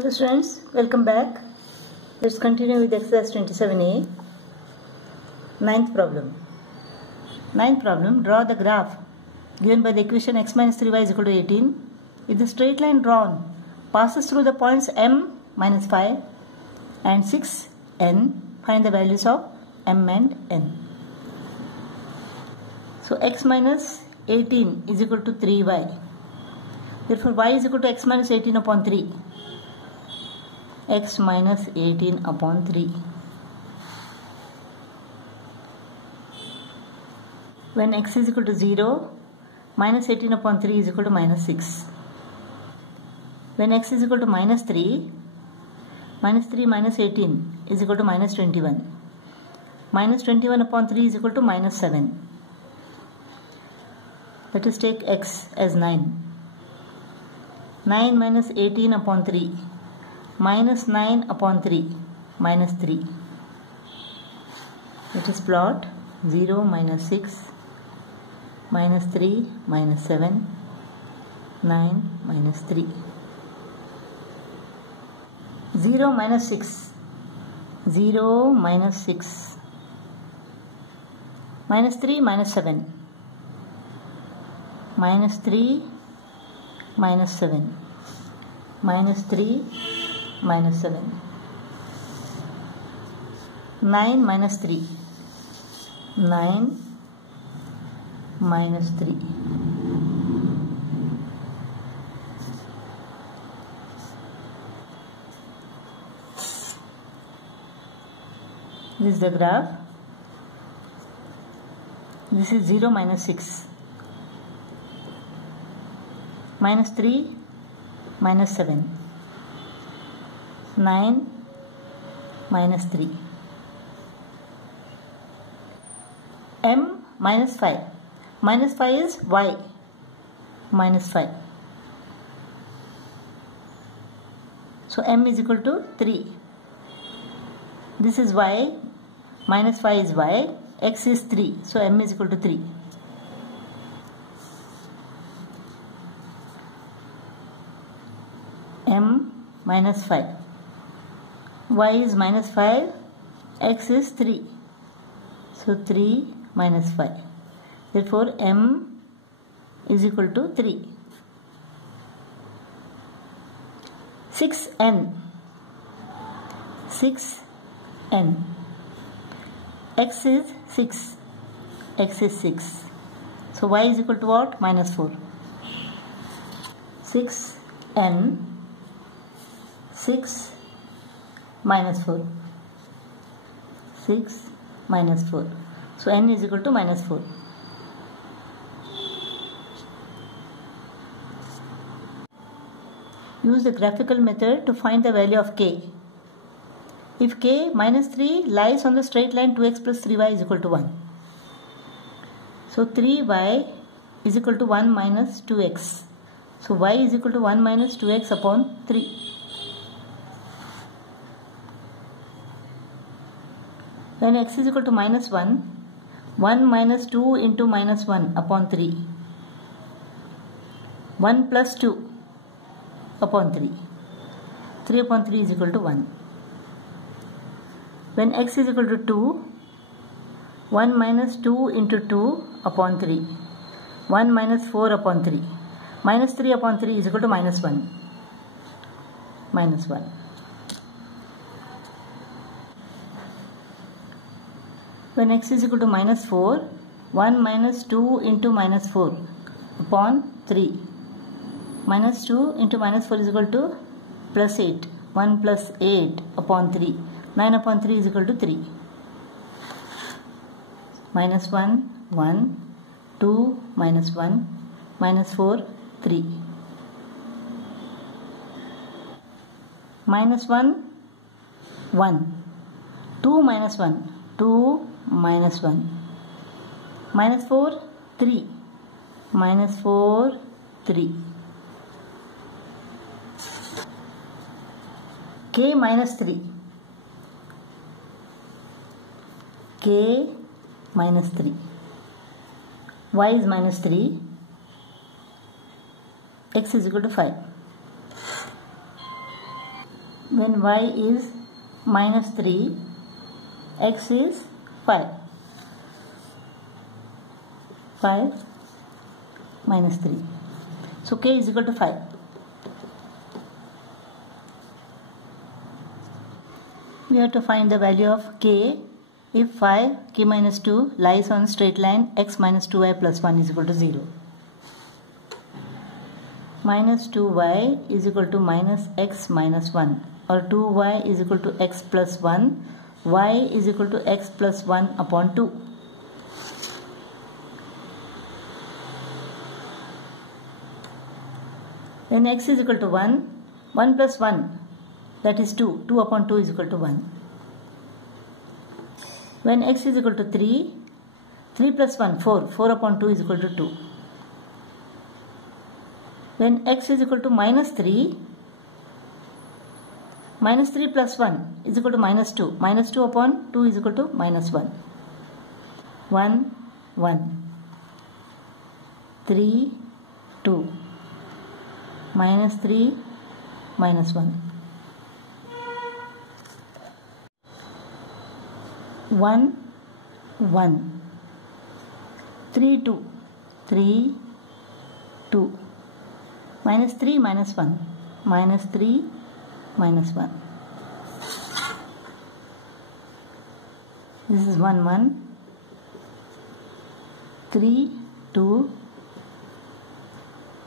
Hello students, welcome back. Let's continue with exercise 27a. Ninth problem. Draw the graph given by the equation x minus 3y is equal to 18. If the straight line drawn passes through the points m minus 5 and 6n, find the values of m and n. So x minus 18 is equal to 3y. Therefore y is equal to x minus 18 upon 3. X minus 18 upon 3. When x is equal to 0, minus 18 upon 3 is equal to minus 6. When x is equal to minus 3 minus 18 is equal to minus 21. Minus 21 upon 3 is equal to minus 7. Let us take x as 9. 9 minus 18 upon 3. Minus 9 upon 3, minus 3. Let us plot 0 minus 6, minus 3, minus 7, 9 minus 3. 0 minus 6, 0 minus 6, minus 3, minus 7, minus 3, minus 7, minus 3, minus 7. 9 minus 3. 9 minus 3. This is the graph. This is 0 minus 6. Minus 3 minus 7. 9 minus 3. M minus 5. Minus 5 is y minus 5. So m is equal to 3. This is y, minus 5 is y, x is 3. So m is equal to 3. M minus 5. Y is minus 5, x is 3. So 3 minus 5. Therefore m is equal to 3. 6n. 6n. X is 6. X is 6. So y is equal to what? Minus 4. 6n. 6 minus 4. 6 minus 4. So n is equal to minus 4. Use the graphical method to find the value of k. If k minus 3 lies on the straight line 2x plus 3y is equal to 1. So 3y is equal to 1 minus 2x. So y is equal to 1 minus 2x upon 3. When x is equal to minus 1, 1 minus 2 into minus 1 upon 3. 1 plus 2 upon 3. 3 upon 3 is equal to 1. When x is equal to 2, 1 minus 2 into 2 upon 3. 1 minus 4 upon 3. Minus 3 upon 3 is equal to minus 1. Minus 1. When x is equal to minus 4, 1 minus 2 into minus 4 upon 3. Minus 2 into minus 4 is equal to plus 8. 1 plus 8 upon 3. 9 upon 3 is equal to 3. Minus 1, 1. 2 minus 1. Minus 4, 3. Minus 1, 1. 2 minus 1. 2 minus 1. Minus 4, 3. Minus 4, 3. K minus 3. K minus 3. Y is minus 3. X is equal to 5. when y is minus 3, x is 5. 5 minus 3. So k is equal to 5. We have to find the value of k if 5 k minus 2 lies on straight line x minus 2y plus 1 is equal to 0. Minus 2y is equal to minus x minus 1, or 2y is equal to x plus 1, y is equal to x plus 1 upon 2. When x is equal to 1, 1 plus 1, that is 2, 2 upon 2 is equal to 1. When x is equal to 3, 3 plus 1, 4, 4 upon 2 is equal to 2. When x is equal to minus 3, minus 3 plus 1 is equal to minus 2. Minus 2 upon 2 is equal to minus 1. 1, 1. 3, 2. Minus 3, minus 1. 1, 1. 3, 2. 3, 2. Minus 3 minus 1, minus 3 minus 1. This is 1 1, 3 2,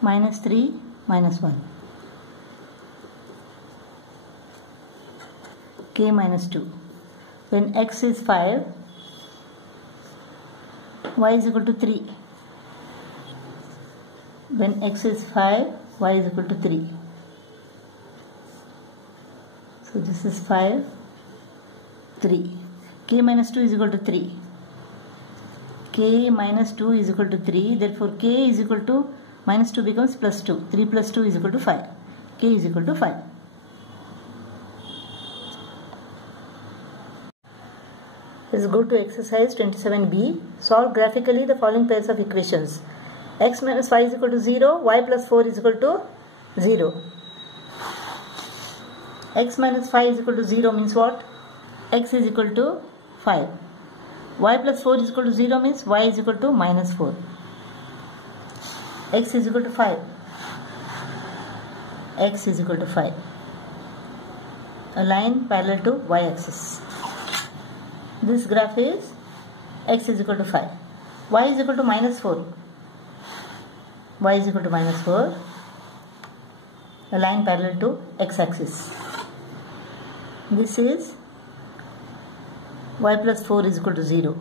minus 3 minus 1. K minus 2. When x is 5, y is equal to 3. When x is 5, y is equal to 3. So this is 5, 3. K minus 2 is equal to 3. K minus 2 is equal to 3. Therefore, k is equal to minus 2 becomes plus 2. 3 plus 2 is equal to 5. K is equal to 5. Let's go to exercise 27b. Solve graphically the following pairs of equations. X minus 5 is equal to 0, y plus 4 is equal to 0. X minus 5 is equal to 0 means what? X is equal to 5. Y plus 4 is equal to 0 means y is equal to minus 4. X is equal to 5. X is equal to 5. A line parallel to y-axis. This graph is x is equal to 5. Y is equal to minus 4. Y is equal to minus 4. A line parallel to x-axis. This is y plus 4 is equal to 0.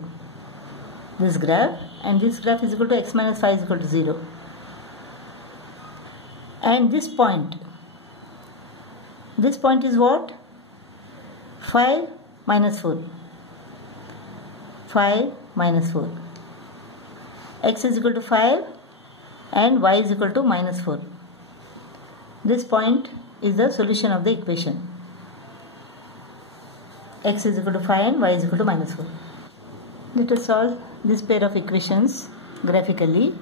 This graph, and this graph is equal to x minus 5 is equal to 0. And this point is what? 5 minus 4. 5 minus 4. X is equal to 5 and y is equal to minus 4. This point is the solution of the equation. X is equal to 5 and y is equal to minus 4. Let us solve this pair of equations graphically.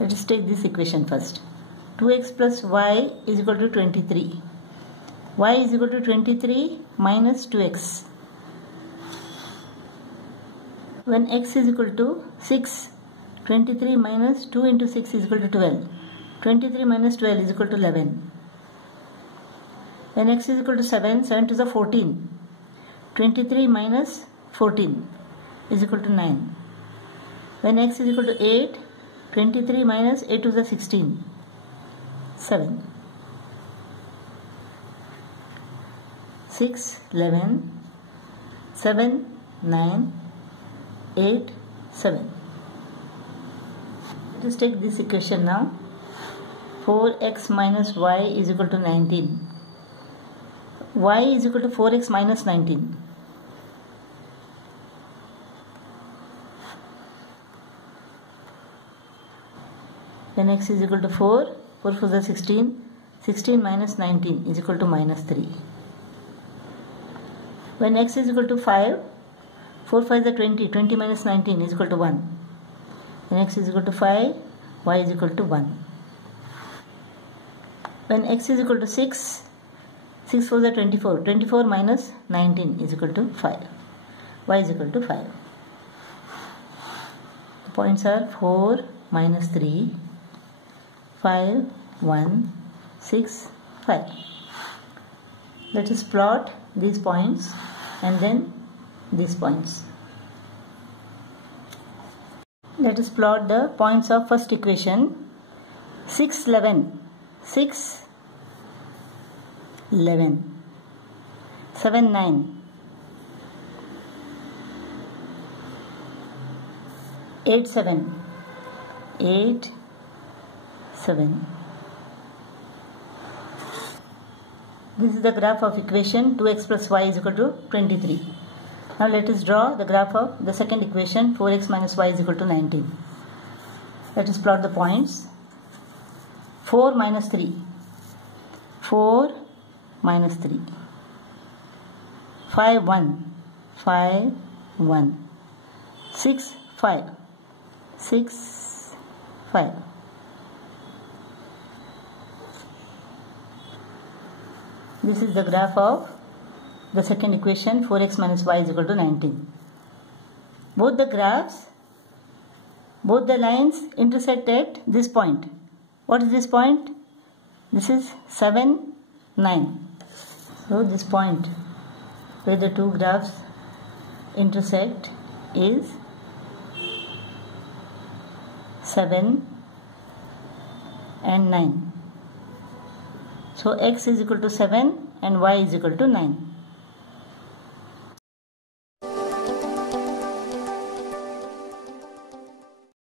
Let us take this equation first. 2x plus y is equal to 23. Y is equal to 23 minus 2x. When x is equal to 6, 23 minus 2 into 6 is equal to 12. 23 minus 12 is equal to 11. When x is equal to 7, 7 to the 14. 23 minus 14 is equal to 9. When x is equal to 8, 23 minus 8 to the 16. 7. 6, 11, 7, 9, 8, 7. Let us take this equation now. 4x minus y is equal to 19. Y is equal to 4x minus 19. Then x is equal to 4. 4 for the 16. 16 minus 19 is equal to minus 3. When x is equal to 5, 4 5 is the 20. 20 minus 19 is equal to 1. When x is equal to 5, y is equal to 1. When x is equal to 6, 6 4 is 24. 24 minus 19 is equal to 5. Y is equal to 5. The points are 4, minus 3, 5, 1, 6, 5. Let us plot these points and then these points. Let us plot the points of first equation. 6, 11, 6, 11, 7, 9, 8, 7, 8, 7. This is the graph of equation 2x plus y is equal to 23. Now let us draw the graph of the second equation 4x minus y is equal to 19. Let us plot the points. 4 minus 3. 4 minus 3. 5 1. 5 1. 6 5. 6 5. This is the graph of the second equation 4x minus y is equal to 19. Both the graphs, both the lines intersect at this point. What is this point? This is 7 9. So this point where the two graphs intersect is 7 and 9. So x is equal to 7 and y is equal to 9.